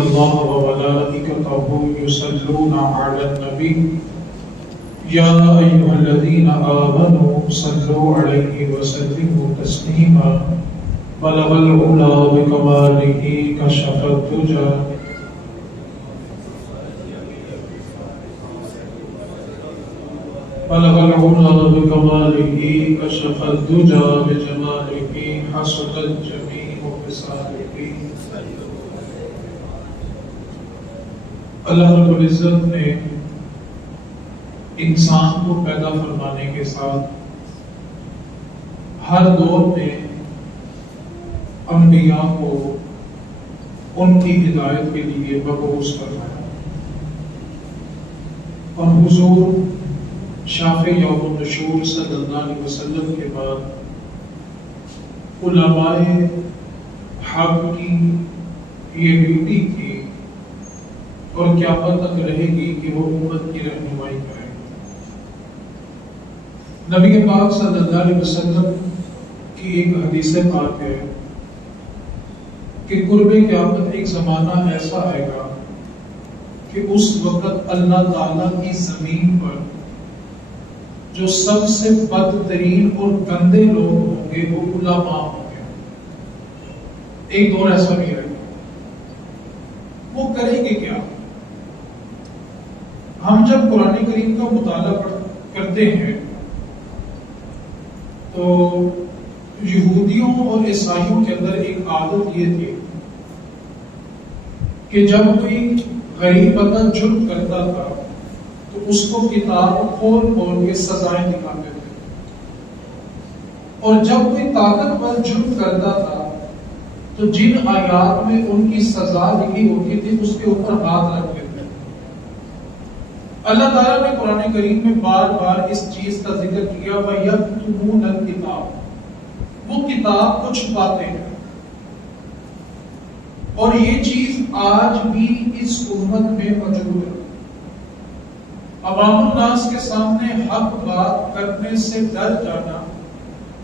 الله وملائكته يصلون على النبي يا أيها الذين آمنوا صلوا عليه وسلموا تسليما بلغ العلا بكماله كشف الدجى بلغ العلا بكماله كشف الدجى بجماله حسن الجميع بصالحه. اللہ رب العزت نے انسان کو پیدا فرمانے کے ساتھ ہر دور میں انبیاء کو ان کی ہدایت کے لیے مبعوث فرمایا، اور حضور شافع یوم النشور صلی اللہ علیہ وسلم کے بعد علماء حق کی یہ ڈیوٹی تھی اور قیامت تک رہے گی کہ وہ امت کی رہنمائی کرے. نبی پاک صلی اللہ علیہ وسلم کی ایک حدیث پاک ہے کہ قرب قیامت ایک زمانہ ایسا آئے گا کہ اس وقت اللہ تعالیٰ کی زمین پر جو سب سے بدترین اور گندے لوگ ہوں گے وہ علماء ہوں گے. ایک دور ایسا بھی ہے. وہ کریں گے کیا؟ ہم جب قرآن کریم کا مطالعہ کرتے ہیں تو یہودیوں اور عیسائیوں کے اندر ایک عادت یہ تھی کہ جب کوئی غریب بندہ جرم کرتا تھا تو اس کو کتاب کھول کھول کے سزائیں دکھاتے تھے، اور جب کوئی طاقتور جرم کرتا تھا تو جن آیات میں ان کی سزا لکھی ہوتی تھی اس کے اوپر ہاتھ رکھتے تھے. اللہ تعالیٰ نے قرآن کریم میں بار بار اس چیز کا ذکر کیا وَيَكْتُمُونَ الْكِتَابَ، وہ کتاب کو چھپاتے ہیں. اور یہ چیز آج بھی اس امت میں موجود ہے. عوام الناس کے سامنے حق بات کرنے سے ڈر جانا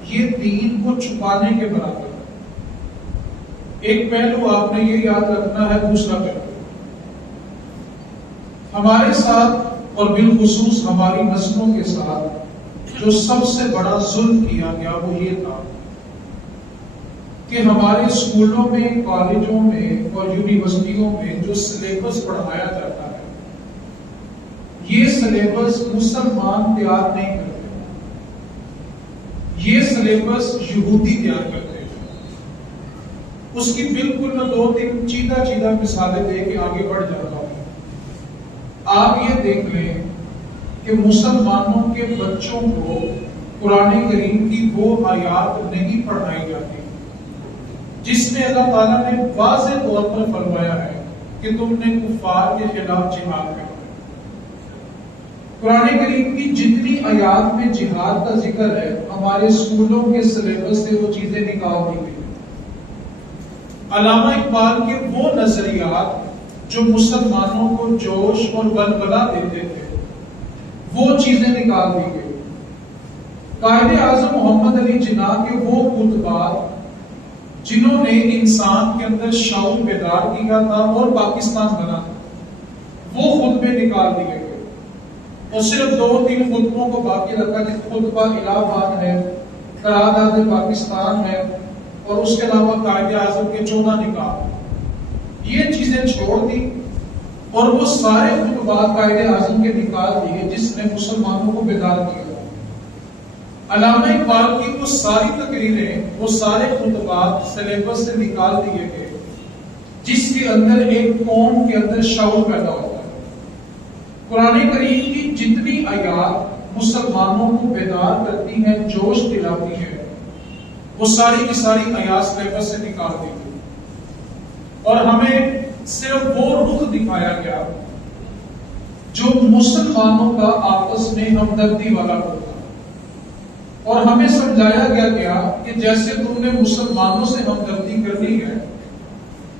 یہ دین کو چھپانے کے برابر ہے. ایک پہلو آپ نے یہ یاد رکھنا ہے. دوسرا پہلو ہمارے ساتھ اور بالخصوص ہماری نسلوں کے ساتھ جو سب سے بڑا ظلم کیا گیا وہ یہ تھا کہ ہمارے اسکولوں میں، کالجوں میں اور یونیورسٹیوں میں جو سلیبس پڑھایا جاتا ہے یہ سلیبس مسلمان تیار نہیں کرتے، یہ سلیبس یہودی تیار کرتے ہیں. اس کی بالکل میں 2-3 چیدہ مثالیں دے کے آگے بڑھ جاتا ہوں. آپ یہ دیکھ لیں کہ مسلمانوں کے بچوں کو قرآن کریم کی وہ آیات نہیں پڑھائی جاتی جس میں اللہ تعالیٰ نے واضح طور پر فرمایا ہے کہ تم نے کفار کے خلاف جہاد کرنا. قرآن کریم کی جتنی آیات میں جہاد کا ذکر ہے ہمارے اسکولوں کے سلیبس سے وہ چیزیں نکال دی گئی. علامہ اقبال کے وہ نظریات جو مسلمانوں کو جوش اور بلبلہ دیتے تھے وہ چیزیں نکال دی گئی. قائد اعظم محمد علی جناح کے وہ خطبات جنہوں نے انسان کے اندر شعور بیدار کیا تھا اور پاکستان بنا تھا وہ خطبے نکال دیے گئے، اور صرف 2-3 خطبوں کو باقی رکھا جیسے خطبہ الہ آباد ہے، قرارداد پاکستان ہے، اور اس کے علاوہ قائد اعظم کے 14 نکاح. یہ چیزیں چھوڑ دی اور وہ سارے خطبات قائد اعظم کے نکال دیے جس نے مسلمانوں کو بیدار کیا. علامہ اقبال کی وہ ساری تقریریں، وہ سارے خطبات سلیبس سے نکال دیے گئے جس کے اندر ایک قوم کے اندر شعور پیدا ہوتا ہے. قرآن کریم کی جتنی آیات مسلمانوں کو بیدار کرتی ہیں، جوش دلاتی ہیں، وہ ساری کی ساری آیات سلیبس سے نکال دی گئی، اور ہمیں صرف وہ رخ دکھایا گیا جو مسلمانوں کا آپس میں ہمدردی والا ہوتا، اور ہمیں سمجھایا گیا کہ جیسے تم نے مسلمانوں سے ہمدردی کرنی ہے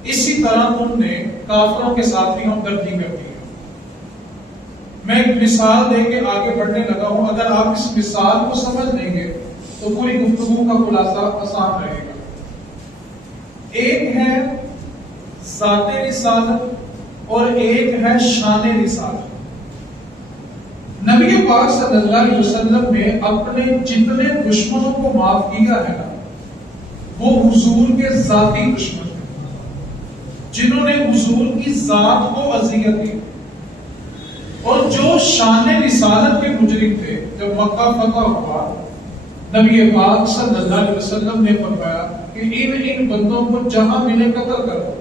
اسی طرح تم نے کافروں کے ساتھ بھی ہمدردی کرنی ہے. میں ایک مثال دے کے آگے بڑھنے لگا ہوں. اگر آپ اس مثال کو سمجھ لیں گے تو پوری گفتگو کا خلاصہ آسان رہے گا. ایک ہے ذات رسالت اور ایک ہے شان رسالت۔ نبی پاک صلی اللہ علیہ وسلم نے اپنے جتنے دشمنوں کو معاف کیا ہے نا، وہ حضور کے ذاتی دشمن ہیں، جنہوں نے حضور کی ذات کو اذیت دی۔ اور جو شان رسالت کے مجرم تھے، جب مکہ فتح ہوا، نبی پاک صلی اللہ علیہ وسلم نے فرمایا کہ ان بندوں کو جہاں ملے قتل کرو۔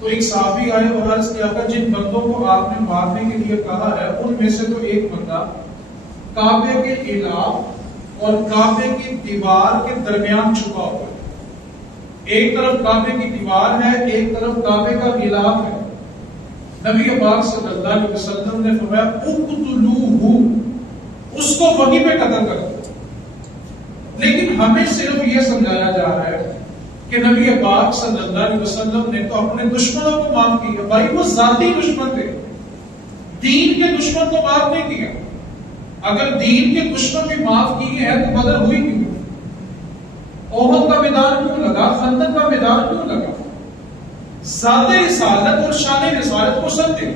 تو ایک صحابی آئے اور عرض کیا کہ جن بندوں کو آپ نے مارنے کے لیے کہا ہے ان میں سے تو ایک بندہ کعبے کے خلاف اور کعبے کی دیوار کے درمیان چھپا ہوا ہے۔ ایک طرف کعبے کی دیوار ہے، ایک طرف کعبے کا غلاف ہے۔ نبی پاک صلی اللہ علیہ وسلم نے فرمایا اقتلوہ، اس کو وہیں پہ قتل کر دو۔ لیکن ہمیں صرف یہ سمجھایا جا رہا ہے کہ نبی پاک صلی اللہ علیہ وسلم نے تو اپنے دشمنوں کو معاف کیا۔ بھائی وہ ذاتی دشمن تھے، دین کے دشمن کو معاف نہیں کیا۔ اگر دین کے دشمن بھی معاف کیے ہیں تو بدر ہوئی کیوں؟ احد کا میدان کیوں لگا؟ خندق کا میدان کیوں لگا؟ ذات رسالت اور شان رسالت کو سب تھے۔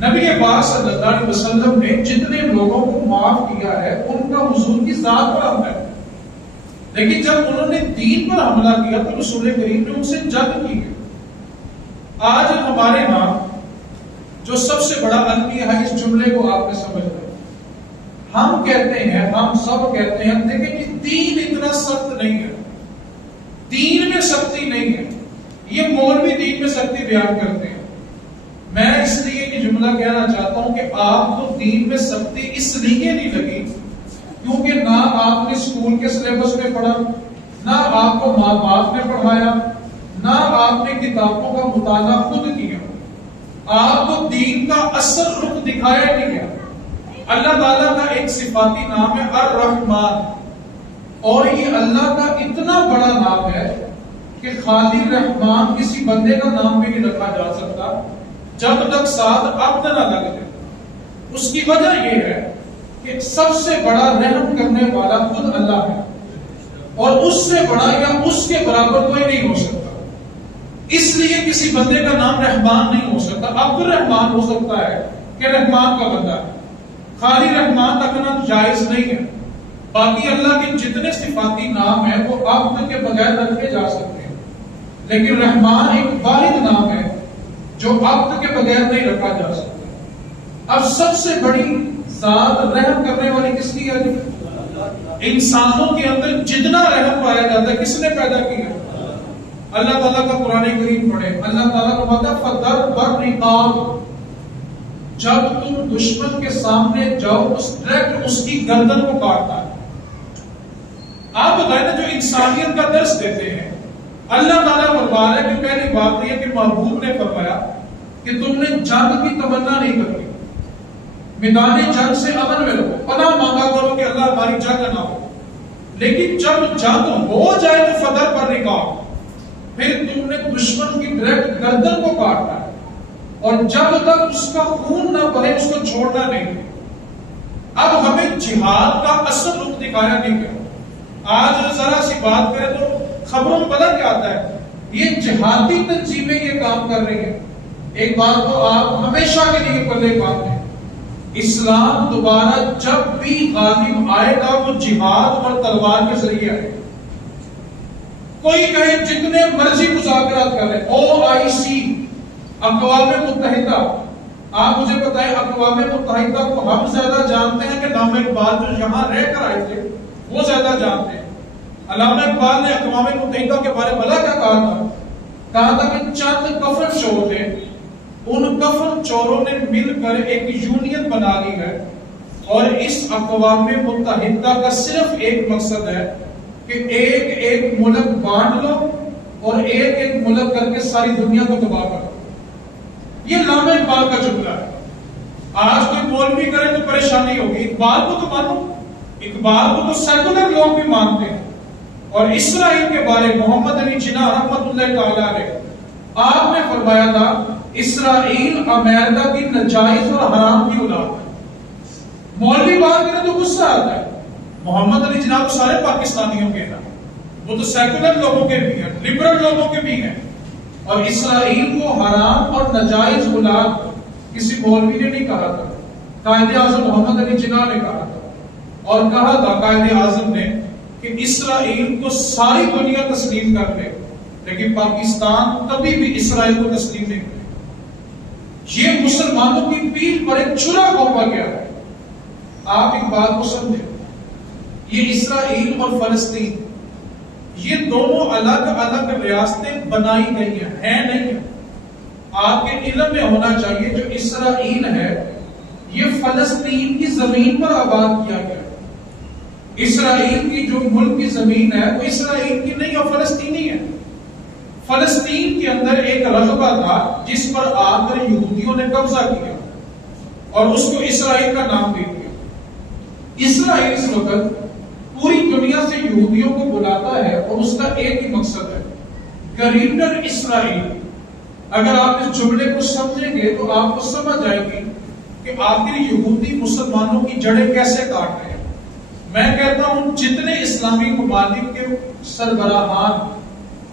نبی پاک صلی اللہ علیہ وسلم نے جتنے لوگوں کو معاف کیا ہے ان کا حضور کی ذات پر حملہ ہے، لیکن جب انہوں نے دین پر حملہ کیا تو رسول کریم نے ان سے جنگ کی ہے۔ آج ہمارے ہاں جو سب سے بڑا المیہ ہے، اس جملے کو آپ نے سمجھ لیا، ہم کہتے ہیں، ہم سب کہتے ہیں دیکھیں کہ دین اتنا سخت نہیں ہے، دین میں سختی نہیں ہے، یہ مولوی دین میں سختی بیان کرتے ہیں۔ میں اس لیے یہ جملہ کہنا چاہتا ہوں کہ آپ کو دین میں سختی اس لیے نہیں لگی کیونکہ نہ آپ نے اسکول کے سلیبس میں پڑھا، نہ آپ کو ماں باپ نے پڑھایا، نہ آپ نے کتابوں کا مطالعہ خود کیا، آپ کو دین کا اصل رخ دکھایا نہیں گیا۔ اللہ تعالیٰ کا ایک صفاتی نام ہے الرحمن، اور یہ اللہ کا اتنا بڑا نام ہے کہ خالی رحمان کسی بندے کا نام بھی نہیں رکھا جا سکتا جب تک ساتھ عبد نہ لگ جائے۔ اس کی وجہ یہ ہے کہ سب سے بڑا رحم کرنے والا خود اللہ ہے، اور اس سے بڑا یا اس کے برابر کوئی نہیں ہو سکتا۔ اس لیے کسی بندے کا نام رحمان نہیں ہو سکتا، عبد الرحمان ہو سکتا ہے کہ رحمان کا بندہ ہے، خالی رحمان رکھنا جائز نہیں ہے۔ باقی اللہ کے جتنے صفاتی نام ہیں وہ عبد کے بغیر رکھے جا سکتے ہیں، لیکن رحمان ایک واحد نام ہے جو عبد کے بغیر نہیں رکھا جا سکتا۔ اب سب سے بڑی ذات رحم کرنے والی کس کی ہے؟ انسانوں کے اندر جتنا رحم پایا جاتا ہے کس نے پیدا کیا؟ اللہ تعالیٰ کا قرآن کریم پڑھے، اللہ تعالیٰ کو بتا فدر بر رقاب، جب تم دشمن کے سامنے جاؤ ڈائریکٹ اس کی گردن کو کاٹتا ہے۔ آپ بتائیں نا، جو انسانیت کا درس دیتے ہیں، اللہ تعالیٰ فرما رہا ہے کہ پہلی بات یہ کہ محبوب نے فرمایا کہ تم نے جنگ کی تمنا نہیں کرنی، میدان جنگ سے امن میں رہو، پناہ مانگا کرو کہ اللہ ہماری جنگ نہ ہو، لیکن جب جنگ ہو جائے تو فدر پر نکاح، پھر تم نے دشمن کی ڈائریکٹ گردن کو کاٹنا ہے، اور جب تک اس کا خون نہ بہے اس کو چھوڑنا نہیں ہے۔ اب ہمیں جہاد کا اصل رخ دکھایا نہیں گیا۔ آج ذرا سی بات کریں تو خبروں میں پتہ کیا آتا ہے، یہ جہادی تنظیمیں یہ کام کر رہی ہیں۔ ایک بات تو آپ ہمیشہ کے لیے پلے بات ہے، اسلام دوبارہ جب بھی غالب آئے گا وہ جہاد اور تلوار کے ذریعے آئے گا۔ کوئی کہے جتنے مرضی مذاکرات کر رہے، OIC اقوام متحدہ، آپ مجھے بتائیں اقوام متحدہ کو ہم زیادہ جانتے ہیں کہ علامہ اقبال جو یہاں رہ کر آئے تھے وہ زیادہ جانتے ہیں؟ علامہ اقبال نے اقوام متحدہ کے بارے میں بھلا کیا کہا تھا؟ کہا تھا کہ چند کفن چور تھے، ان کفن چوروں نے مل کر ایک یونین بنا لی ہے، اور اس اقوام متحدہ کا صرف ایک مقصد ہے کہ ایک ایک ملک بانٹ لو اور ایک ایک ملک کر کے ساری دنیا کو تباہ کرو۔ یہ علامہ اقبال کا جملہ ہے۔ آج کوئی مولوی کرے تو پریشانی ہوگی، اقبال کو تو مانو، اقبال کو تو سیکولر لوگ بھی مانتے ہیں۔ اور اسرائیل کے بارے محمد علی جناح رحمۃ اللہ تعالی علیہ آپ نے فرمایا تھا اسرائیل امریکہ کی ناجائز اور حرام کی اولاد ہے۔ مولوی بات کرے تو غصہ آتا ہے، محمد علی جناح تو سارے پاکستانیوں کے ہیں، وہ تو سیکولر لوگوں کے بھی ہیں، لبرل لوگوں کے بھی ہیں، اور اسرائیل کو حرام اور نجائز اولاد کسی مولوی نے نہیں کہا تھا، قائد اعظم محمد علی جناح نے کہا تھا، اور کہا تھا قائد اعظم نے کہ اسرائیل کو ساری دنیا تسلیم کر لے لیکن پاکستان کبھی بھی اسرائیل کو تسلیم نہیں کرے۔ یہ مسلمانوں کی پیٹھ پر ایک چھرا گھونپا گیا ہے۔ آپ ایک بات کو سمجھیں، یہ اسرائیل اور فلسطین یہ دونوں الگ الگ ریاستیں بنائی گئی ہیں نہیں ہیں۔ آپ کے علم میں ہونا چاہیے جو اسرائیل ہے یہ فلسطین کی زمین پر آباد کیا گیا ہے۔ اسرائیل کی جو ملک کی زمین ہے وہ اسرائیل کی نہیں اور فلسطینی ہے۔ فلسطین کے اندر ایک رقبہ تھا جس پر آ کر یہودیوں نے قبضہ کیا اور اس کو اسرائیل کا نام دے دیا۔ اسرائیل اس وقت پوری دنیا سے یہودیوں کو بلاتا ہے اور اس کا ایک ہی مقصد ہے، گریٹر اسرائیل۔ اگر آپ اس جملے کو سمجھیں گے تو آپ کو سمجھ آئے گی کہ آخر یہودی مسلمانوں کی جڑیں کیسے کاٹ رہے ہیں۔ میں کہتا ہوں جتنے اسلامی ممالک کے سربراہان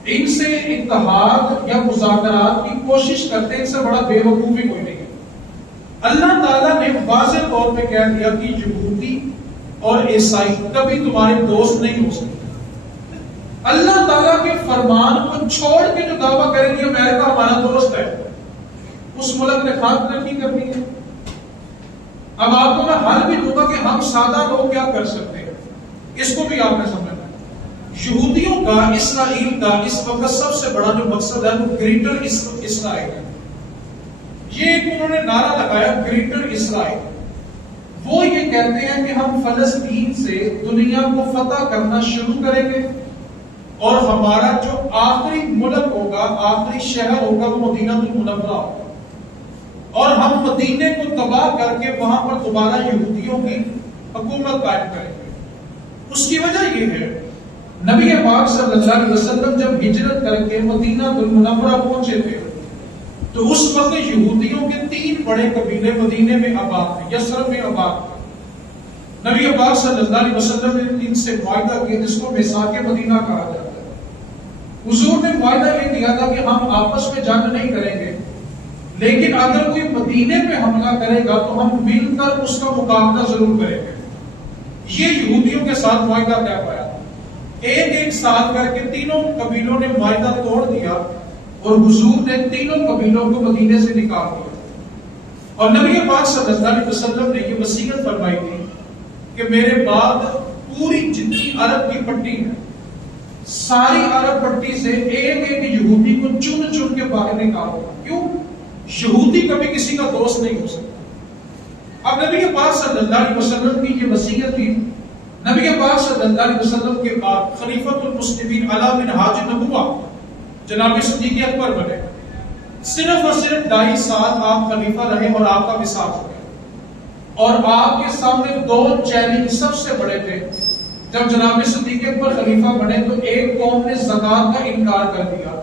ان سے اتحاد یا مذاکرات کی کوشش کرتے ہیں، ان سے بڑا بے وقوف بھی کوئی نہیں ہے۔ اللہ تعالیٰ نے واضح طور پہ کہہ دیا کہ یہودی اور عیسائی کبھی تمہارے دوست نہیں ہو سکتے۔ اللہ تعالیٰ کے فرمان کو چھوڑ کے جو دعویٰ کریں گے امریکہ ہمارا دوست ہے، اس ملک نے خاک ترقی کرنی ہے۔ اب آپ کو میں حل بھی دوں گا کہ ہم سادہ لوگ کیا کر سکتے ہیں، اس کو بھی آپ نے سمجھنا ہے۔ یہودیوں کا اسرائیل کا اس وقت سب سے بڑا جو مقصد ہے وہ گریٹر اسرائیل ہے۔ یہ ایک انہوں نے نعرہ لگایا گریٹر اسرائیل۔ وہ یہ کہتے ہیں کہ ہم فلسطین سے دنیا کو فتح کرنا شروع کریں گے اور ہمارا جو آخری ملک ہوگا، آخری شہر ہوگا وہ مدینہ المنورہ ہوگا، اور ہم مدینے کو تباہ کر کے وہاں پر دوبارہ یہودیوں کی حکومت قائم کریں گے۔ اس کی وجہ یہ ہے نبی پاک صلی اللہ علیہ وسلم جب ہجرت کر کے مدینہ المنورہ پہنچے تھے تو اس وقت یہودیوں کے 3 بڑے قبیلے مدینے میں آباد تھے، یثرب میں آباد تھے۔ نبی پاک صلی اللہ علیہ وسلم نے ان سے معاہدہ کیا جس کو میثاق مدینہ کہا جاتا ہے۔ حضور نے معاہدہ یہ دیا تھا کہ ہم آپس میں جنگ نہیں کریں گے، لیکن اگر کوئی مدینے پہ حملہ کرے گا تو ہم مل کر اس کا مقابلہ ضرور کریں گے۔ یہ یہودیوں کے ساتھ معاہدہ طے پایا، ایک ساتھ کر کے تینوں قبیلوں نے معاہدہ توڑ دیا اور حضور نے تینوں قبیلوں کو مدینے سے نکال دیا۔ اور نبی پاک صلی اللہ علیہ وسلم نے یہ وصیت فرمائی تھی کہ میرے بعد پوری جتنی عرب کی پٹی ہے، ساری عرب پٹی سے ایک یہودی کو چن چن کے باہر نکالو۔ کیوں؟ یہودی کبھی کسی کا دوست نہیں ہو سکتا۔ اب نبی پاک صلی اللہ علیہ وسلم کی یہ وصیت تھی۔ نبی پاک صلی اللہ علیہ وسلم کے بعد خلیفۃ المسلمین علی منہاج النبوہ جناب صدیق اکبر بنے۔ صرف اور صرف 2.5 سال آپ خلیفہ رہے اور آپ کا وصال ہو گیا، اور آپ کے سامنے 2 چیلنج سب سے بڑے تھے۔ جب جناب صدیق اکبر خلیفہ بنے تو ایک قوم نے زکوٰۃ کا انکار کر دیا،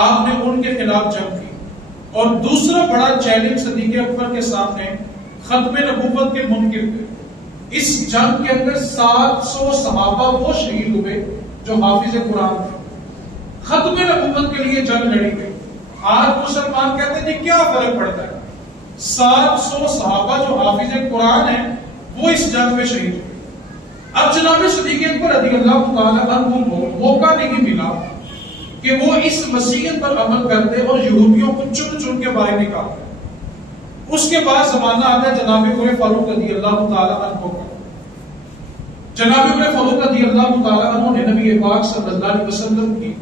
آپ نے ان کے خلاف جنگ کی، اور دوسرا بڑا چیلنج صدیق اکبر کے سامنے ختم نبوت کے منکر تھے۔ اس جنگ کے اندر 700 صحابہ وہ شہید ہوئے جو حافظ قرآن تھے۔ ختم نبوت کے لیے جنگ لڑی گئی۔ آج مسلمان کہتے ہیں کہ کیا فرق پڑتا ہے، 700 صحابہ جو حافظ قرآن ہیں وہ اس جنگ میں شہید ہوئے۔ اب جناب صدیق اکبر رضی اللہ تعالیٰ عنہ کو موقع نہیں ملا کہ وہ اس وصیت پر عمل کرتے اور یہودیوں کو چن چن کے باہر نکالتے۔ اس کے بعد زمانہ آتا ہے جناب عمر فاروق رضی اللہ تعالیٰ عنہ کا۔ جناب عمر فاروق رضی اللہ تعالیٰ عنہ نے نبی پاک صلی اللہ علیہ وسلم کی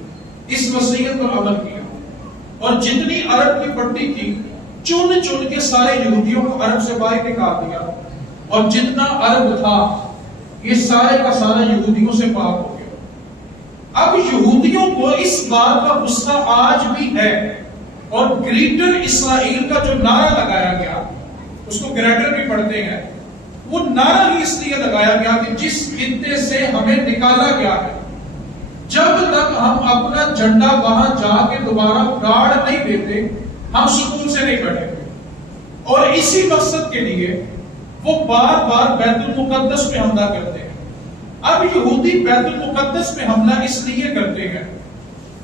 اس وصیت پر عمل کیا، اور جتنی عرب کی پٹی تھی چن چن کے سارے یہودیوں کو عرب سے باہر نکال دیا، اور جتنا عرب تھا یہ سارے کا سارا یہودیوں سے پاک ہو گیا۔ اب یہودیوں کو اس بات کا غصہ آج بھی ہے، اور گریٹر اسرائیل کا جو نعرہ لگایا گیا، اس کو گریٹر بھی پڑھتے ہیں، وہ نعرہ ہی اس لیے لگایا گیا کہ جس خطے سے ہمیں نکالا گیا ہے، جب تک ہم اپنا جھنڈا وہاں جا کے دوبارہ گاڑ نہیں دیتے ہم سکون سے نہیں بیٹھیں گے۔ اور اسی مقصد کے لیے وہ بار بار بیت المقدس پہ حملہ کرتے ہیں۔ اب یہودی بیت المقدس پہ حملہ اس لیے کرتے ہیں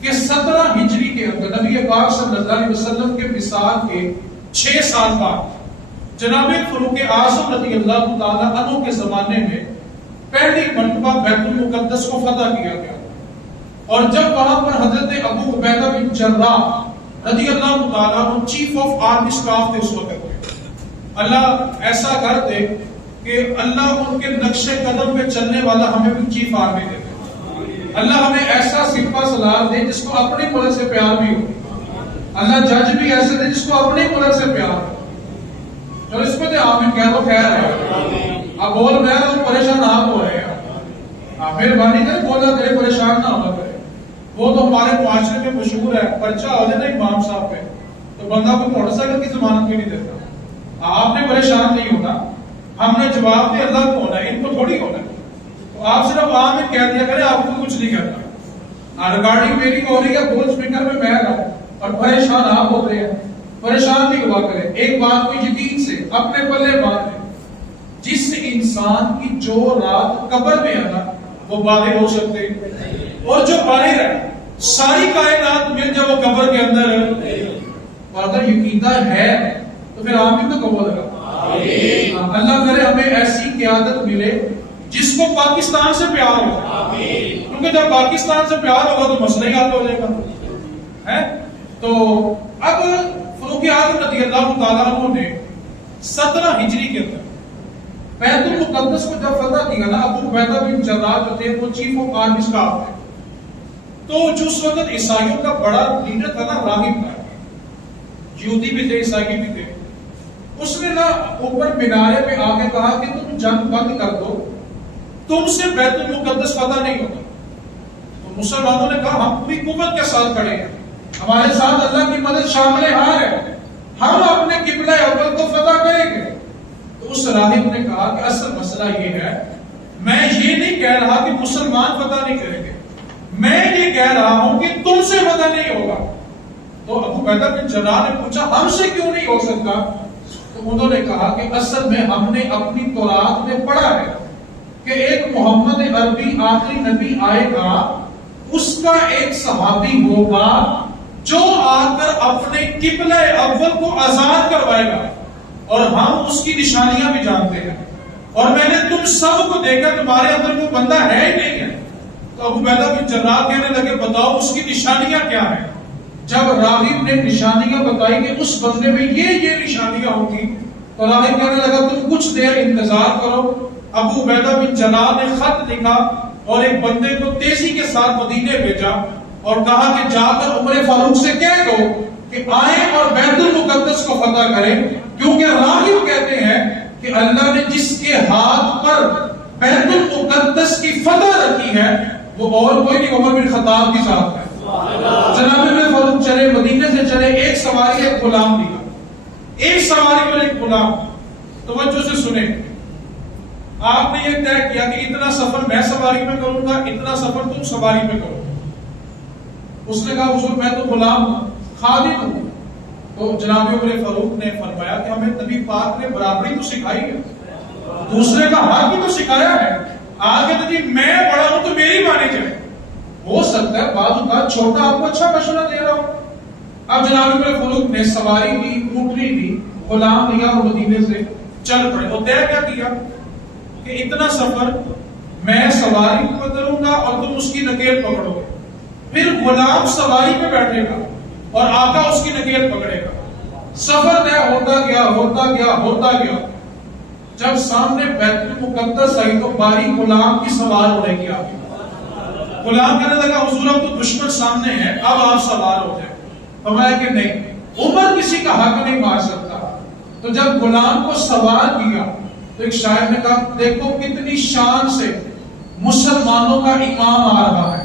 کہ 17 ہجری کے اندر نبی پاک صلی اللہ علیہ وسلم کے وصال کے 6 سال بعد جناب فاروق اعظم رضی اللہ تعالیٰ عنہ کے زمانے میں پہلی مرتبہ بیت المقدس کو فتح کیا گیا، اور جب وہاں پر حضرت ابو عبیدہ بن جراح رضی اللہ تعالیٰ عنہ چیف آف آرمی اسٹاف تھے اس وقت، اللہ ایسا کر دے کہ اللہ ان کے نقش قدم پہ چلنے والا ہمیں بھی چیف آرمی دے دے، اللہ ہمیں ایسا سپہ سالار دے جس کو اپنے ملک سے پیار بھی ہو، اللہ جج بھی ایسے دے جس کو اپنے ملک سے پیار ہو۔ چلو اس پہ تو آمین کہہ دو، خیر ہے، اب بول رہے ہیں تو پریشان آپ ہو رہے ہیں، مہربانی کر بولا کرے، پریشان نہ ہونا کرے۔ وہ تو ہمارے معاشرے میں مشہور ہے، پرچہ ہو جائے نا امام صاحب پہ تو بندہ کو موٹر سائیکل کی ضمانت بھی نہیں دیتا۔ آپ نے پریشان نہیں ہونا، ہم نے جواب دے اللہ کو ہونا ہے، ان کو تھوڑی ہونا ہے، تو آپ صرف آمین کہہ دیا کرے، آپ کو کچھ نہیں کرنا۔ ریکارڈنگ میری ہو رہی ہے، بول اسپیکر میں میں رہا ہوں اور پریشان آپ ہو رہے ہیں، پریشان نہیں ہوا کرے۔ ایک بات کو یقین سے اپنے پلے باندھ لیں، جس انسان کی جو رات قبر میں ہے نا وہ باہر ہو سکتے، اور جو باہر ہے ساری کائنات مل جائے وہ قبر کے اندر ہے، اور اگر یقیندار ہے تو پھر آمین تو قبول ہوگا۔ اللہ کرے ہمیں ایسی قیادت ملے جس کو پاکستان سے پیار ہو، کیونکہ جب پاکستان سے پیار ہوگا تو مسئلہ ہی حل ہو جائے گا۔ تو اب فاروق اعظم رضی اللہ تعالیٰ عنہ نے 17 ہجری کے اندر بیت المقدس کو جب فتح کیا نا، ابو عبیدہ بن جراح جو تھے وہ چیف آف آرمی اسٹاف تھے، تو جو اس وقت عیسائیوں کا بڑا لیڈر تھا نا، راہب تھا، یہودی بھی تھے عیسائی بھی تھے، اس نے نا اوپر مینارے پہ آ کے کہا کہ تم جنگ بند کر دو، تم سے بیت المقدس فتح نہیں ہوتا۔ تو مسلمانوں نے کہا ہم پوری قوت کے ساتھ کھڑے ہیں، ہمارے ساتھ اللہ کی مدد شامل حال ہے، ہم اپنے قبلہ اول کو فتح کریں گے۔ تو اس راہب نے کہا کہ اصل مسئلہ یہ ہے، میں یہ نہیں کہہ رہا کہ مسلمان فتح نہیں کریں گے، میں یہ کہہ رہا ہوں کہ تم سے فتح نہیں ہوگا۔ تو ابو عبیدہ بن جراح نے پوچھا ہم سے کیوں نہیں ہو سکتا؟ تو انہوں نے کہا کہ اصل میں ہم نے اپنی تورات میں پڑھا ہے کہ ایک محمد عربی آخری نبی آئے گا، اس کا ایک صحابی ہوگا جو آ کر اپنے قبلہ اول کو آزاد کروائے گا، اور ہم اس کی نشانیاں بھی جانتے ہیں، اور میں نے تم سب کو دیکھا تمہارے اندر وہ بندہ ہے ہی نہیں ہے۔ تو ابو عبیدہ بن جراح کہنے لگے بتاؤ اس کی نشانیاں کیا ہیں؟ جب راہب نے نشانیاں بتائی کہ اس بندے میں یہ نشانیاں ہوں گی، تو راہب کہنے لگا تم کچھ دیر انتظار کرو۔ ابو عبیدہ بن جراح نے خط لکھا اور ایک بندے کو تیزی کے ساتھ مدینے بھیجا اور کہا کہ جا کر عمر فاروق سے کہہ دو کہ آئیں اور بیت المقدس کو فتح کریں، کیونکہ راہب کہتے ہیں کہ اللہ نے جس کے ہاتھ پر بیت المقدس کی فتح رکھی ہے وہ اور کوئی نہیں، عمر بن خطاب کی ذات ہے۔ جناب ابن فاروق چلے، مدینے سے چلے، ایک سواری ایک غلام دیا، ایک سواری پر ایک غلام۔ توجہ سے سنیں، آپ نے یہ طے کیا کہ اتنا سفر میں سواری میں کروں گا، اتنا سفر تم سواری میں کرو۔ اس نے کہا حضور میں تو غلام ہوں، خادم ہوں۔ تو جناب عمر فاروق نے فرمایا کہ ہمیں نبی پاک نے برابری تو سکھائی ہے، دوسرے کا حق بھی تو سکھایا ہے، آگے تو جی میں بڑا ہوں تو میری مانی جائے۔ ہو سکتا ہے بعض اوقات چھوٹا آپ کو اچھا مشورہ دے رہا ہوں۔ اب جناب عمر فاروق نے سواری لی، اونٹنی لی، غلام لیا اور مدینے سے چل پڑے۔ اور طے کیا کہ اتنا سفر میں سواری کو کروں گا اور تم اس کی نکیل پکڑو گے، پھر غلام سواری پہ بیٹھے گا اور آقا اس کی نکیل پکڑے گا۔ سفر طے ہوتا گیا۔ جب سامنے بیت المقدس آئی تو باری غلام کی سوار ہونے کی آگے۔ غلام کہنے لگا حضور اب تو دشمن سامنے ہے، اب آپ سوار ہو جائیں۔ فرمایا کہ نہیں، عمر کسی کا حق نہیں مار سکتا۔ تو جب غلام کو سوار کیا تو ایک شاعر نے کہا دیکھو کتنی شان سے مسلمانوں کا امام آ رہا ہے،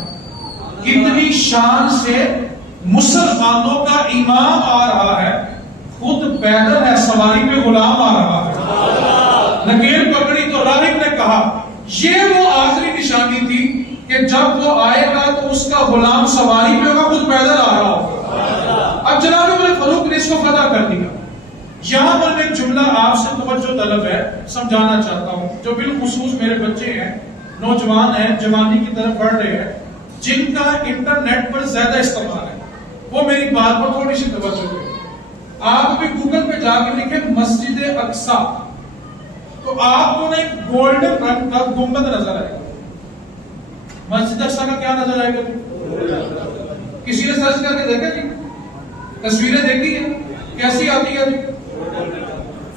کتنی شان سے مسلمانوں کا امام آ رہا ہے، خود پیدل ہے، سواری پہ غلام آ رہا ہے۔ نکیل پکڑی تو راہب نے کہا یہ وہ آخری نشانی تھی کہ جب وہ آئے گا تو اس کا غلام سواری پہ ہوگا، خود پیدل آ رہا ہوگا۔ اب جناب عمر فاروق نے اس کو فتح کر دیا۔ یہاں پر ایک جملہ آپ سے توجہ طلب ہے، سمجھانا چاہتا ہوں، جو بالخصوص میرے بچے ہیں، نوجوان ہیں، جوانی کی طرف بڑھ رہے ہیں۔ جن کا انٹرنیٹ پر زیادہ استعمال ہے وہ میری بات پر تھوڑی سی توجہ دیں. آپ بھی گوگل پہ جا کے لکھیں مسجد اقصی تو آپ کو نا ایک گولڈن رنگ کا گنبد نظر آئے گا. مسجد اقصی کا کیا نظر آئے گا؟ کسی نے سرچ کر کے دیکھا جی؟ تصویریں دیکھی ہیں کیسی آتی ہے جی؟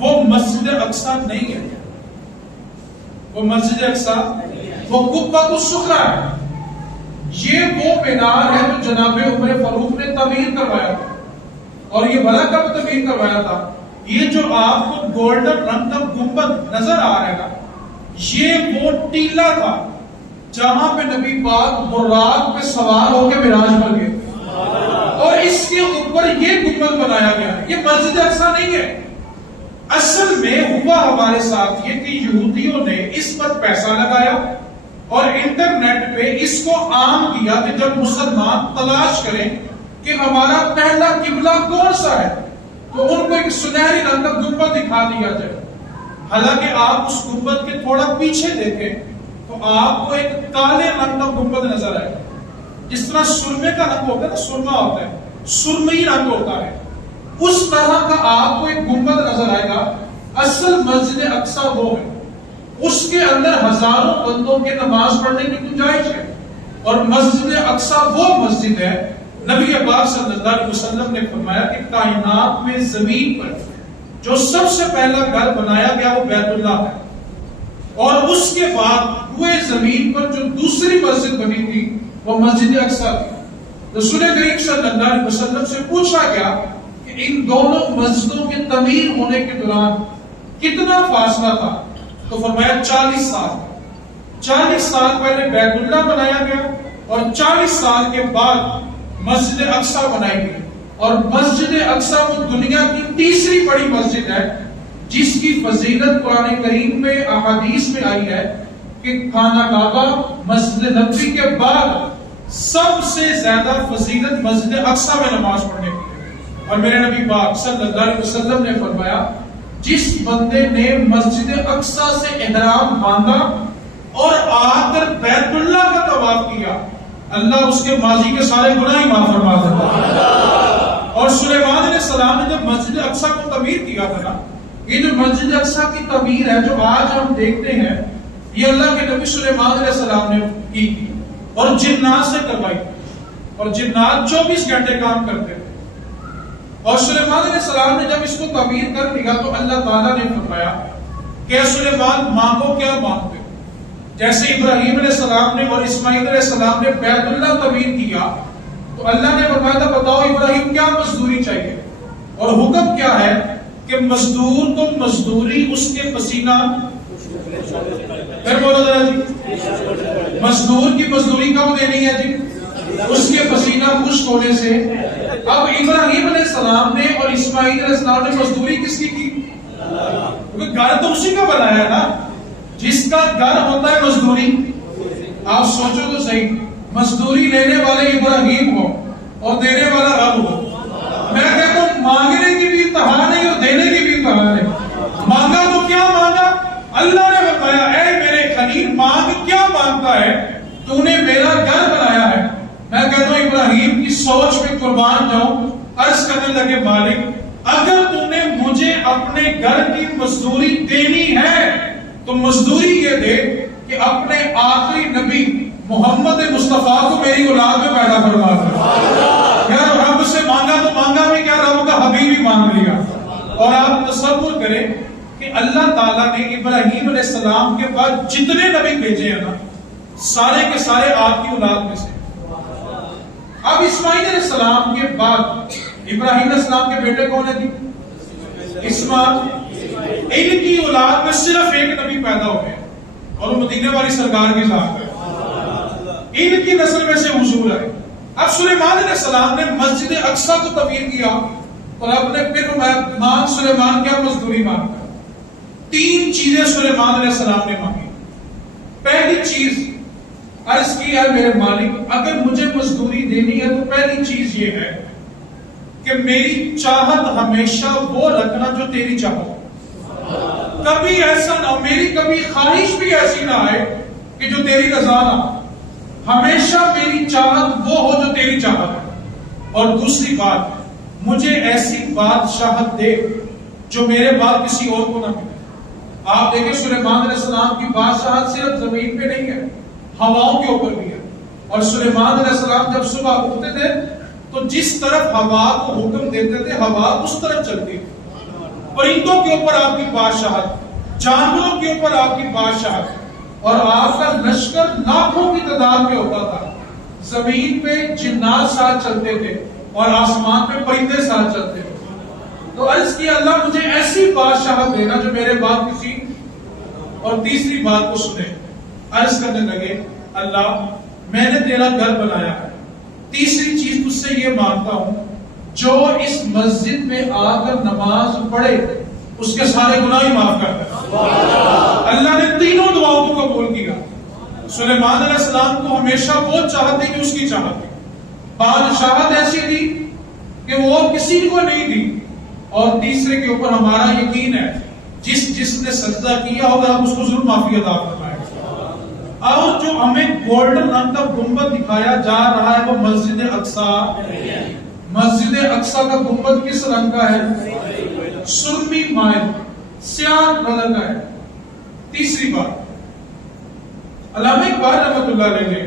وہ مسجد اقصی نہیں ہے. وہ مسجد اقصی وہ قبۃ الصخرہ ہے. یہ وہ مینار ہے جو جناب عمر فاروق نے تعمیر کروایا تھا. اور یہ بھلا کب تعمیر کروایا تھا؟ یہ جو آپ کو گولڈن رنگ کا گنبد نظر آ رہا ہے نا، یہ وہ ٹیلا تھا جہاں پہ نبی پاک براق پہ سوار ہو کے معراج پر گئے اور اس کے اوپر یہ گنبد بنایا گیا ہے. یہ مسجد اقصی نہیں ہے. اصل میں ہوا ہمارے ساتھ یہ کہ یہودیوں نے اس پر پیسہ لگایا اور انٹرنیٹ پہ اس کو عام کیا کہ جب مسلمان تلاش کریں کہ ہمارا پہلا قبلہ کون سا ہے تو ان کو ایک سنہری رنگ کا گنبد دکھا دیا جائے. حالانکہ آپ اس گنبد کے تھوڑا پیچھے دیکھیں تو آپ کو ایک کالے رنگ کا گنبد نظر آئے گا. جس طرح سرمے کا رنگ ہوتا ہے نا، سرما ہوتا ہے، سرمئی رنگ ہوتا ہے، اس طرح کا آپ کو ایک گنبد نظر آئے گا. اصل مسجد اقصی وہ ہے. اس کے اندر ہزاروں بندوں کے نماز پڑھنے کی گنجائش ہے. اور مسجد اقصی وہ مسجد ہے نبی پاک صلی اللہ علیہ وسلم نے فرمایا کہ کائنات میں زمین پر جو سب سے پہلا گھر بنایا گیا وہ بیت اللہ ہے. اور اس کے بعد ہوئے زمین پر جو دوسری مسجد بنی تھی وہ مسجد اقصی تھی. رسول کریم صلی اللہ علیہ وسلم سے پوچھا گیا کہ ان دونوں مسجدوں کے تعمیر ہونے کے دوران کتنا فاصلہ تھا؟ تو فرمایا 40 سال. 40 سال پہلے بیت اللہ بنایا گیا اور 40 سال کے بعد مسجد اقصی بنائی گئی. اور مسجد اقصی وہ دنیا کی تیسری بڑی مسجد ہے جس کی فضیلت قرآن کریم میں احادیث میں آئی ہے کہ خانہ کعبہ مسجد نبوی کے بعد سب سے زیادہ فضیلت مسجد اقصی میں نماز پڑھنے کی ہے. اور میرے نبی پاک صلی اللہ علیہ وسلم نے فرمایا جس بندے نے مسجد اقصی سے احرام باندھا اور آ کر بیت اللہ کا طواف کیا، اللہ اس کے ماضی کے سارے گناہ ہی معاف فرما دیتا ہے. اور سلیمان علیہ السلام نے جب مسجد اقصی کو تعمیر کیا تھا نا، یہ جو مسجد اقصی کی تعمیر ہے جو آج ہم دیکھتے ہیں، یہ اللہ کے نبی سلیمان علیہ السلام نے کی تھی اور جنات سے کروائی. اور جنات 24 گھنٹے کام کرتے تھے. اور سلیمان علیہ السلام نے جب اس کو تعمیر کر لیا تو اللہ تعالیٰ نے فرمایا کہ سلیمان مانگو کیا مانگتے. جیسے ابراہیم علیہ السلام نے اور اسماعیل علیہ السلام نے بیت اللہ تعمیر کیا تو اللہ نے فرمایا تھا بتاؤ ابراہیم کیا مزدوری چاہیے، اور حکم کیا ہے کہ مزدور کو مزدوری اس کے پسینہ، پھر بولو ذرا جی، مزدور کی مزدوری کب دینی ہے جی؟ اس کے پسینہ خشک ہونے سے. اب ابراہیم علیہ السلام نے اور اسماعیل علیہ السلام نے مزدوری کس کی کی؟ کیونکہ گھر تو اسی کا بنایا ہے نا. جس کا گھر ہوتا ہے مزدوری. آپ سوچو تو صحیح، مزدوری لینے والے ابراہیم ہو اور دینے والا رب ہو. میں کہتا ہوں مانگنے کی بھی انتہا نہیں اور دینے کی بھی انتہا نہیں. مانگا تو کیا مانگا؟ اللہ نے بتایا اے میرے خلیل مانگ کیا مانگتا ہے؟ تو نے میرا گھر بنایا ہے. میں کہتا ہوں ابراہیم کی سوچ میں قربان جاؤں. عرض کرنے لگے مالک اگر تو نے مجھے اپنے گھر کی مزدوری دینی ہے تو مزدوری یہ دے کہ اپنے آخری نبی محمد مصطفیٰ کو میری اولاد میں پیدا فرما دے. یار رب سے مانگا تو مانگا بھی کیا، رب کا حبیب ہی مانگ لیا. اور آپ تصور کریں کہ اللہ تعالیٰ نے ابراہیم علیہ السلام کے بعد جتنے نبی بھیجے ہیں نا سارے کے سارے آپ کی اولاد میں سے. اب اسماعیل علیہ السلام کے بعد ابراہیم علیہ السلام کے بیٹے کون ہیں جی؟ اسماعیل. ان کی اولاد میں صرف ایک نبی پیدا ہو گئے اور وہ مدینے والی سرکار کی ذات ہے. ان کی نسل میں سے حضور ہے. اب سلیمان علیہ السلام نے مسجد اقصی کو تعمیر کیا اور اپنے پھر مانگ سلیمان کیا مزدوری مانگا. 3 چیزیں سلیمان علیہ السلام نے مانگی. پہلی چیز عرض کی ہے میرے مالک اگر مجھے مزدوری دینی ہے تو پہلی چیز یہ ہے کہ میری چاہت ہمیشہ وہ رکھنا جو تیری چاہت. کبھی ایسا نہ، میری کبھی خواہش بھی ایسی نہ آئے کہ جو تیری رضا نہ. ہمیشہ میری چاہت وہ ہو جو تیری چاہت ہے، اور دوسری بات مجھے ایسی بادشاہت دے جو میرے بعد کسی اور کو نہ ملے۔ آپ دیکھیں سلیمان علیہ السلام کی بادشاہت صرف زمین پہ نہیں ہے، ہواؤں کے اوپر بھی ہے، اور سلیمان علیہ السلام جب صبح اٹھتے تھے تو جس طرف ہوا کو حکم دیتے تھے ہوا اس طرف چلتی تھی۔ پرندوں کے اوپر آپ کی بادشاہت، جانوروں کے اوپر آپ کی بادشاہت، اور آپ کا لشکر لاکھوں کی تعداد میں ہوتا تھا۔ زمین پہ جنات ساتھ چلتے تھے اور آسمان پہ پرندے ساتھ چلتے تھے۔ تو عرض کیا اللہ مجھے ایسی بادشاہت دینا جو میرے بعد کسی، اور تیسری بات کو سنے، عرض کرنے لگے اللہ میں نے تیرا گھر بنایا ہے، تیسری چیز تجھ سے یہ مانگتا ہوں جو اس مسجد میں آ کر نماز پڑھے اس کے سارے گناہ معاف کر دے۔ اللہ نے تینوں دعاؤں کو قبول کیا۔ سلیمان علیہ السلام کو ہمیشہ وہ چاہت تھی کہ اس کی چاہت تھی، بادشاہت ایسی تھی کہ وہ کسی کو نہیں دی، اور تیسرے کے اوپر ہمارا یقین ہے جس نے سجدہ کیا ہوگا ہم اس کو ضرور معافی عطا فرمائیں۔ اور جو ہمیں گولڈن رنگ کا گنبد دکھایا جا رہا ہے وہ مسجد اقصی، مسجد اقصی کا گنبد کس رنگ کا ہے؟ سرمئی مائل، سیاہ کلر کا ہے۔ تیسری بات علامہ اقبال رحمۃ اللہ علیہ نے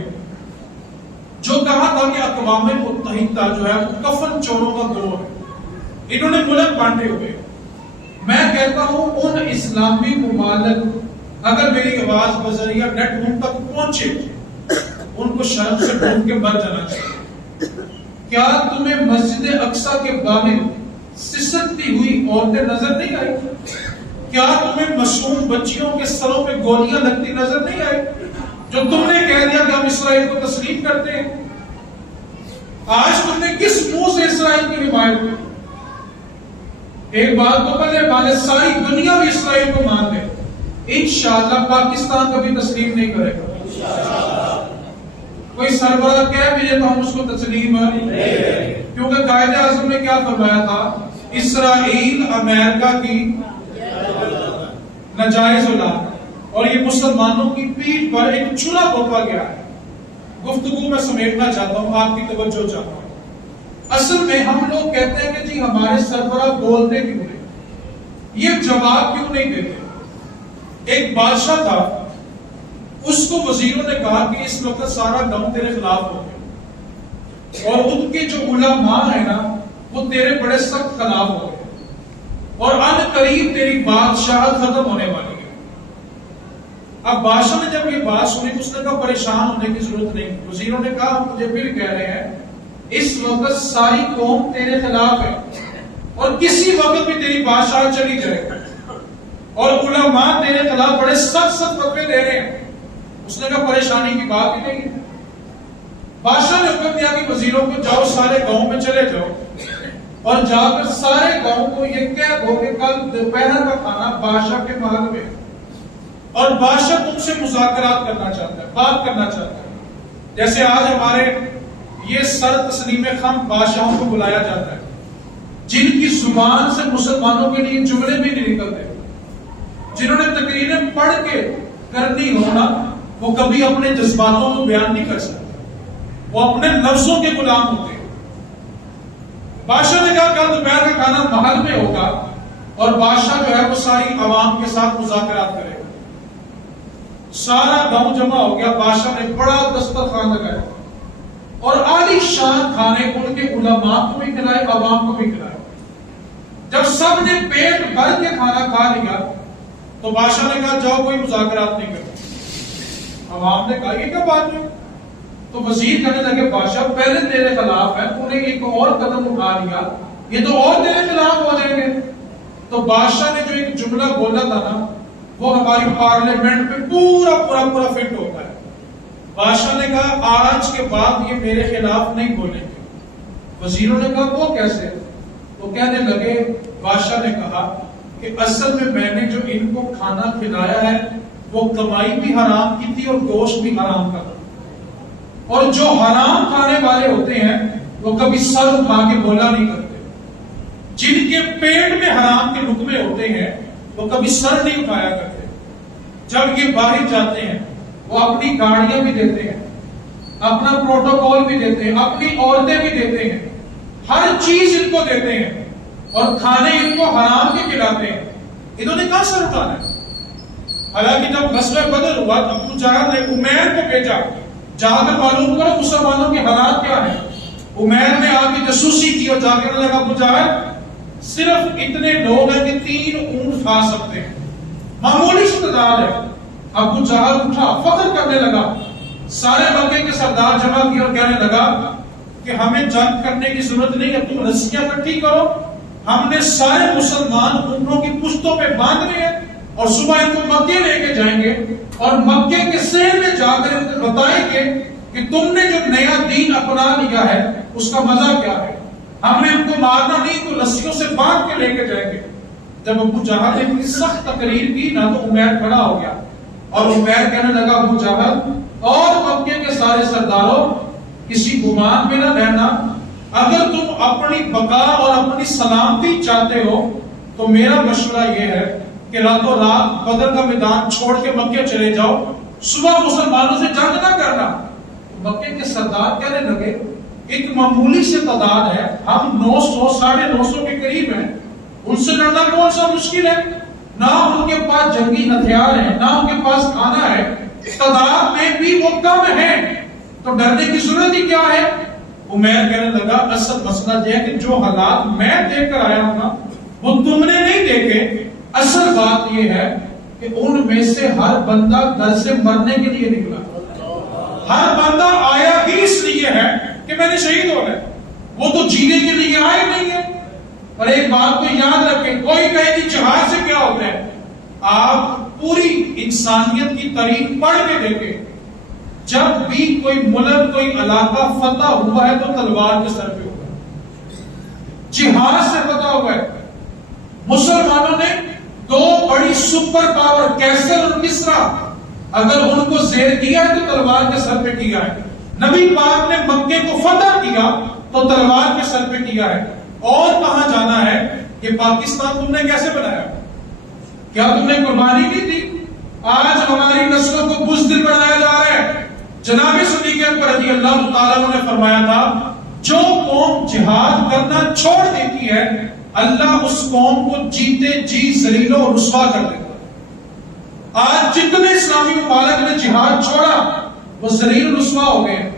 جو کہا تھا کہ اقوام متحدہ جو ہے وہ کفن چوروں کا گروہ ہے، انہوں نے ملک بانٹے ہوئے۔ میں کہتا ہوں ان اسلامی ممالک اگر میری آواز بذریعہ نیٹ ان تک پہنچے ان کو شرم سے ڈھونڈ کے مر جانا چاہیے۔ کیا تمہیں مسجد اقصی کے باہر سسکتی ہوئی عورتیں نظر نہیں آئی؟ کیا تمہیں معصوم بچیوں کے سروں پہ گولیاں لگتی نظر نہیں آئی جو تم نے کہہ دیا کہ ہم اسرائیل کو تسلیم کرتے ہیں؟ آج تم نے کس منہ سے اسرائیل کی حمایت کی؟ ایک بات تو پہلے ساری دنیا بھی اسرائیل کو مان دے، انشاءاللہ پاکستان کبھی تسلیم نہیں کرے گا۔ کوئی سربراہ کہہ بھی تو ہم اس کو تسلیم نہیں، کیونکہ قائد اعظم نے کیا فرمایا تھا؟ اسرائیل امریکہ کی ناجائز اولاد، اور یہ مسلمانوں کی پیٹھ پر ایک چولہا بوپا گیا ہے۔ گفتگو میں سمیٹنا چاہتا ہوں، آپ کی توجہ چاہتا ہوں۔ اصل میں ہم لوگ کہتے ہیں کہ جی ہمارے سربراہ بولتے کیوں نہیں، یہ جواب کیوں نہیں دیتے؟ ایک بادشاہ تھا، اس کو وزیروں نے کہا کہ اس وقت سارا گاؤں تیرے خلاف ہو گیا، اور ان کے جو علماء ہیں نا وہ تیرے بڑے سخت خلاف ہو گئے، اور ان قریب تیری بادشاہت ختم ہونے والی ہے۔ اب بادشاہ نے جب یہ بات سنی تو اس نے کہا پریشان ہونے کی ضرورت نہیں۔ وزیروں نے کہا مجھے پھر کہہ رہے ہیں اس وقت ساری قوم تیرے خلاف ہے اور کسی وقت بھی تیری بادشاہ چلی جائے، اور علماء تیرے خلاف بڑے سخت فتوے دے رہے ہیں۔ اس نے کہا پریشانی کی بات ہی نہیں ہے۔ بادشاہ نے حکم دیا کہ وزیروں کو جاؤ سارے گاؤں میں چلے جاؤ اور جا کر سارے گاؤں کو یہ کہہ دو کہ کل دوپہر کا کھانا بادشاہ کے محل میں، اور بادشاہ تم سے مذاکرات کرنا چاہتا ہے، بات کرنا چاہتا ہے۔ جیسے آج ہمارے یہ سر تسلیم خم بادشاہوں کو بلایا جاتا ہے جن کی زبان سے مسلمانوں کے لیے جملے بھی نہیں نکلتے، جنہوں نے تقریریں پڑھ کے کرنی ہونا وہ کبھی اپنے جذباتوں کو بیان نہیں کر سکتے، وہ اپنے لفظوں کے غلام ہوتے ہیں۔ بادشاہ نے کہا کل دوپہر کا کھانا محل میں ہوگا اور بادشاہ جو ہے وہ ساری عوام کے ساتھ مذاکرات کرے گا۔ سارا گاؤں جمع ہو گیا، بادشاہ نے بڑا دسترخوان لگایا اور عالی شان کھانے کو ان کے علماء کو بھی کھلائے، عوام کو بھی کھلائے۔ جب سب نے پیٹ بھر کے کھانا کھا لیا تو بادشاہ نے کہا جاؤ کوئی مذاکرات نہیں کرو۔ عوام نے کہا یہ کیا بات ہے؟ تو وزیر کہنے لگے بادشاہ پہلے تیرے خلاف ہے، تو نے ایک اور قدم اٹھا لیا، یہ تو اور تیرے خلاف ہو جائیں گے۔ تو بادشاہ نے جو ایک جملہ بولا تھا نا وہ ہماری پارلیمنٹ میں پورا فٹ ہوتا ہے۔ بادشاہ نے کہا آج کے بعد یہ میرے خلاف نہیں بولیں گے۔ وزیروں نے کہا وہ کیسے؟ تو کہنے لگے بادشاہ نے کہا کہ اصل میں نے جو ان کو کھانا کھلایا ہے وہ کمائی بھی حرام کی تھی اور گوشت بھی حرام کا تھا، اور جو حرام کھانے والے ہوتے ہیں وہ کبھی سر اٹھا کے بولا نہیں کرتے، جن کے پیٹ میں حرام کے لقمے ہوتے ہیں وہ کبھی سر نہیں اٹھایا کرتے۔ جب یہ باہر جاتے ہیں وہ اپنی گاڑیاں بھی دیتے ہیں، اپنا پروٹوکول بھی دیتے ہیں، اپنی عورتیں بھی دیتے ہیں، ہر چیز ان کو دیتے ہیں، اور کھانے ان کو حرام کے کھلاتے ہیں۔ انہوں نے کہاں سر اٹھانا ہے؟ حالانکہ جب غزوہ بدر ہوا تو ابو جہل نے عمیر کو بھیجا، جا کر معلوم کرو مسلمانوں کے حالات کیا ہیں۔ عمیر نے آ کے جاسوسی کی اور جا کر لگا ابو جہل صرف اتنے لوگ ہیں کہ 3 اونٹ کھا سکتے ہیں، معمولی سی تعداد ہے۔ ابو جہل اٹھا، فخر کرنے لگا، سارے مکے کے سردار جمع کیے اور کہنے لگا کہ ہمیں جنگ کرنے کی ضرورت نہیں ہے، تم رسیاں اکٹھی کرو، ہم نے سارے مسلمان اونٹوں کی پشتوں پہ باندھنے ہیں اور صبح ان کو مکے لے کے جائیں گے اور مکے کے شہر میں جا کر ان کو بتائیں گے کہ تم نے جو نیا دین اپنا لیا ہے اس کا مزہ کیا ہے، ہم نے ان کو مارنا نہیں تو رسیوں سے باندھ کے لے کے جائیں گے۔ جب ابو جہل نے اتنی سخت تقریر کی نہ تو عمیر کھڑا ہو گیا، اور عمیر کہنے لگا ابو جہل اور مکے کے سارے سرداروں کسی گمان میں نہ رہنا، اگر تم اپنی بقا اور اپنی سلامتی چاہتے ہو تو میرا مشورہ یہ ہے کہ راتوں رات بدر کا میدان چھوڑ کے مکے چلے جاؤ، صبح مسلمانوں سے جنگ نہ کرنا۔ مکے کے سردار کہنے لگے ایک معمولی سے تعداد ہے، ہم 900 950 کے قریب ہیں، ان سے لڑنا کون سا مشکل ہے، نہ ان کے پاس جنگی ہتھیار ہیں نہ ان کے پاس کھانا ہے، تعداد میں بھی وہ کم ہیں، تو ڈرنے کی ضرورت ہی کیا ہے۔ عمیر کہنے لگا اصل مسئلہ یہ ہے کہ جو حالات میں دیکھ کر آیا ہوں نا وہ تم نے نہیں دیکھے، اصل بات یہ ہے کہ ان میں سے ہر بندہ گھر سے مرنے کے لیے نکلا، ہر بندہ آیا ہی اس لیے ہے کہ میں نے شہید ہونا ہے، وہ تو جینے کے لیے آئے نہیں ہے۔ اور ایک بات کو یاد رکھیں، کوئی کہے کہ جہاد سے کیا ہوتا ہے، آپ پوری انسانیت کی تاریخ پڑھ کے دیکھیں، جب بھی کوئی ملک کوئی علاقہ فتح ہوا ہے تو تلوار کے سر پہ ہوا ہے، جہاد سے فتح ہوا ہے۔ مسلمانوں نے 2 بڑی سپر پاور کیسر اور کسرا، اگر ان کو زیر کیا ہے تو تلوار کے سر پہ کیا ہے۔ نبی پاک نے مکے کو فتح کیا تو تلوار کے سر پہ کیا ہے۔ اور کہاں جانا ہے کہ پاکستان تم نے کیسے بنایا، کیا تم نے قربانی نہیں دی؟ آج ہماری نسلوں کو بزدل بنایا جا رہا ہے۔ جناب صدیق اکبر رضی اللہ تعالیٰ عنہ نے فرمایا تھا جو قوم جہاد کرنا چھوڑ دیتی ہے اللہ اس قوم کو جیتے جی ذلیل و رسوا کر دیتا ہے۔ آج جتنے اسلامی ممالک نے جہاد چھوڑا وہ ذلیل و رسوا ہو گئے۔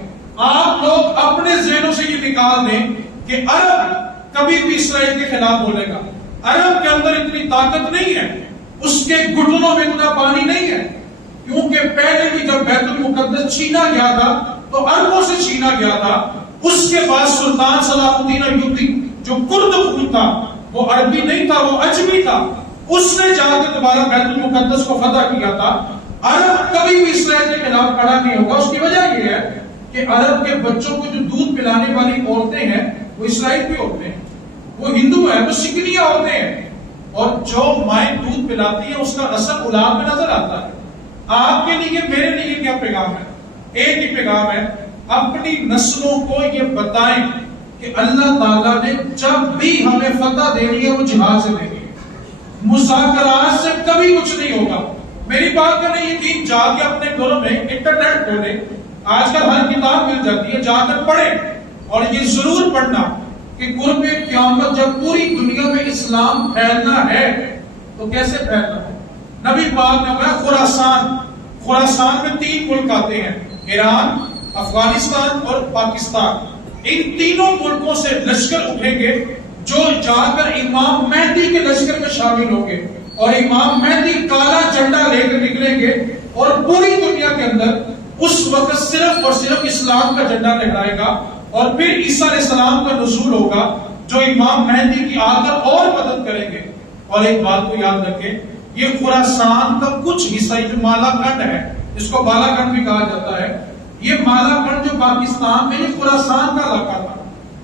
آپ لوگ اپنے ذہنوں سے یہ نکال دیں کہ عرب کبھی بھی اسرائیل کے خلاف بولے گا، عرب کے اندر اتنی طاقت نہیں ہے، اس کے گھٹنوں میں اتنا پانی نہیں ہے، کیونکہ پہلے بھی جب بیت المقدس چھینا گیا تھا تو عربوں سے چھینا گیا تھا، اس کے بعد سلطان صلاح الدین ایوبی جو کرد خون تھا وہ عربی نہیں تھا، وہ عجمی تھا، اس نے جا کے دوبارہ بیت المقدس کو فتح کیا تھا۔ عرب کبھی بھی اسرائیل کے خلاف کھڑا نہیں ہوگا۔ اس کی وجہ یہ ہے کہ عرب کے بچوں کو جو دودھ پلانے والی عورتیں ہیں وہ اسرائیل کی عورتیں ہیں، وہ ہندو ہیں، وہ سکنیا عورتیں ہیں، اور جو مائیں دودھ پلاتی ہیں اس کا اثر اولاد میں نظر آتا ہے۔ آپ کے لیے میرے لیے کیا پیغام ہے؟ ایک ہی پیغام ہے، اپنی نسلوں کو یہ بتائیں کہ اللہ تعالیٰ نے جب بھی ہمیں فتح دینی ہے وہ جہاد سے دینی ہے، مذاکرات سے کبھی کچھ نہیں ہوگا۔ میری بات کرنے یقین جا کے اپنے گھروں میں انٹرنیٹ کھولیں، آج کل ہر کتاب مل جاتی ہے، جا کر پڑھیں، اور یہ ضرور پڑھنا کہ قرب قیامت جب پوری دنیا میں اسلام پھیلنا ہے تو کیسے پھیلنا ہے۔ نبی پاک نے کہا خراسان میں 3 ملک آتے ہیں، ایران، افغانستان اور پاکستان، ان تینوں ملکوں سے لشکر اٹھیں گے جو جا کر امام مہدی کے لشکر میں شامل ہوں گے، اور امام مہدی کالا جھنڈا لے کر نکلیں گے اور پوری دنیا کے اندر اس وقت صرف اور صرف اسلام کا جھنڈا لہرائے گا، اور پھر عیسیٰ علیہ السلام کا نزول ہوگا جو امام مہدی کی آ کر اور مدد کریں گے۔ اور ایک بات کو یاد رکھیں، یہ خراسان کا کچھ حصہ جو مالا کنڈ ہے، اس کو بالا کنڈ بھی کہا جاتا ہے، یہ مالا کنڈ جو پاکستان میں یہ خراسان کا علاقہ تھا،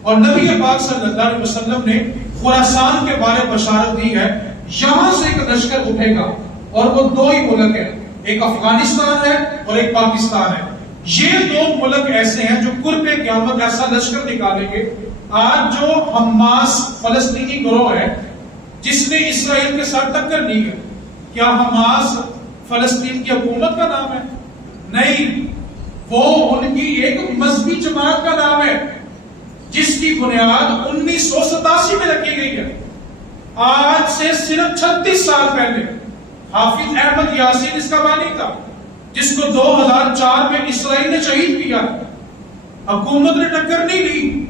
اور نبی پاک صلی اللہ علیہ وسلم نے خراسان کے بارے بشارت دی ہے یہاں سے ایک لشکر اٹھے گا، اور وہ 2 ہی ملک ہیں، ایک افغانستان ہے اور ایک پاکستان ہے۔ یہ 2 ملک ایسے ہیں جو قرب قیامت ایسا لشکر نکالیں گے۔ آج جو حماس فلسطینی گروہ ہے جس نے اسرائیل کے ساتھ ٹکر لی ہے، کیا حماس فلسطین کی حکومت کا نام ہے؟ نہیں، وہ ان کی ایک مذہبی جماعت کا نام ہے جس کی بنیاد 1987 میں رکھی گئی ہے. آج سے صرف 36 سال پہلے حافظ احمد یاسین اس کا بانی تھا جس کو 2004 میں اسرائیل نے شہید کیا. حکومت نے ٹکر نہیں لی.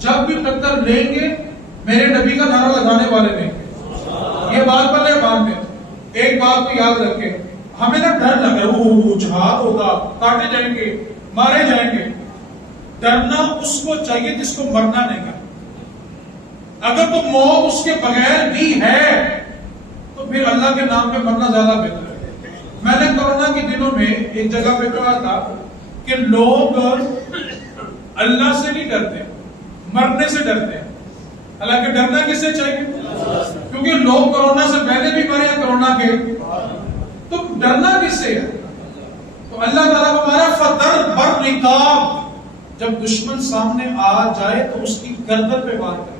جب بھی ٹکر لیں گے میرے نبی کا نعرہ لگانے والے نہیں. یہ بات پہلے باندھ دیں. ایک بات کو یاد رکھیں, ہمیں نا ڈر لگا وہ جہاد ہوگا, کاٹے جائیں گے, مارے جائیں گے. ڈرنا اس کو چاہیے جس کو مرنا نہیں ہے. اگر تو موت اس کے بغیر بھی ہے تو پھر اللہ کے نام پہ مرنا زیادہ بہتر ہے. میں نے کورونا کے دنوں میں ایک جگہ پہ کہا تھا کہ لوگ اللہ سے نہیں ڈرتے, مرنے سے ڈرتے ہیں. حالانکہ ڈرنا کس سے چاہیے؟ کیونکہ لوگ کورونا سے پہلے بھی مرے ہیں کورونا کے, تو ڈرنا کس سے ہے؟ تو اللہ تعالیٰ ہمارا فدر بر رقاب, جب دشمن سامنے آ جائے تو اس کی گردن پہ وار کرے.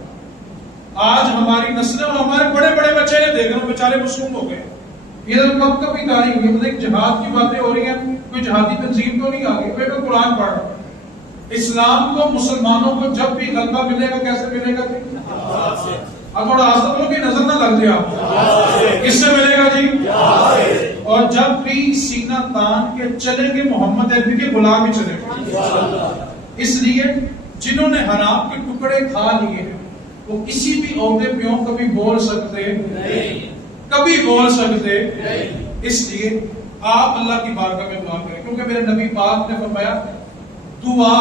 آج ہماری نسلیں اور ہمارے بڑے بڑے بچے نے دیکھ رہے بیچارے معصوم ہو گئے. یہ کب کبھی تاریخ ہوئی, مطلب جہاد کی باتیں ہو رہی ہیں, کوئی جہادی تنظیم تو نہیں آ گئی. بیٹا قرآن پڑھ رہا. اسلام کو مسلمانوں کو جب بھی غلبہ ملے گا کیسے ملے گا؟ اب تھوڑا آسان لوگ کی نظر نہ لگ جائے آپ. کس سے ملے گا جی؟ اور جب بھی سینہ تان کے چلیں گے محمد عربی کے غلام ہی چلیں گے. اس لیے جنہوں نے حرام کے ٹکڑے کھا لیے ہیں وہ کسی بھی عہدے پہ ہوں کبھی بول سکتے نہیں, کبھی بول سکتے نہیں. اس لیے آپ اللہ کی بارگاہ میں دعا کریں, کیونکہ میرے نبی پاک نے فرمایا دعا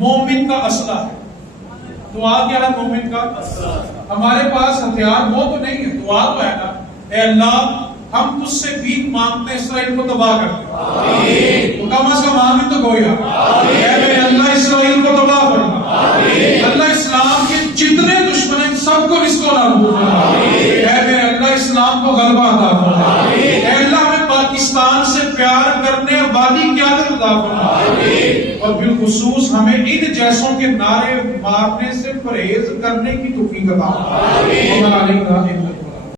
مومن کا اسلحہ ہے. دعا کیا ہے مومن کا؟ ہمارے پاس ہتھیار وہ تو نہیں ہے, دعا تو ہے نا. اے اللہ ہم تجھ سے بھیک مانگتے ہیں اسرائیل کو تباہ کر دے. تو کم از کم آمین تو گویا. اے میرے اللہ اسرائیل کو تباہ فرما. اللہ اسلام کے جتنے دشمن ہیں سب کو رزق و نابود فرما. اے میرے اللہ اسلام کو غلبہ عطا فرما. اے اللہ ہمیں پاکستان سے پیار کرنے والی قیادت عطا فرما. اور بالخصوص ہمیں ان جیسوں کے نعرے مارنے سے پرہیز کرنے کی توفیق عطا فرما.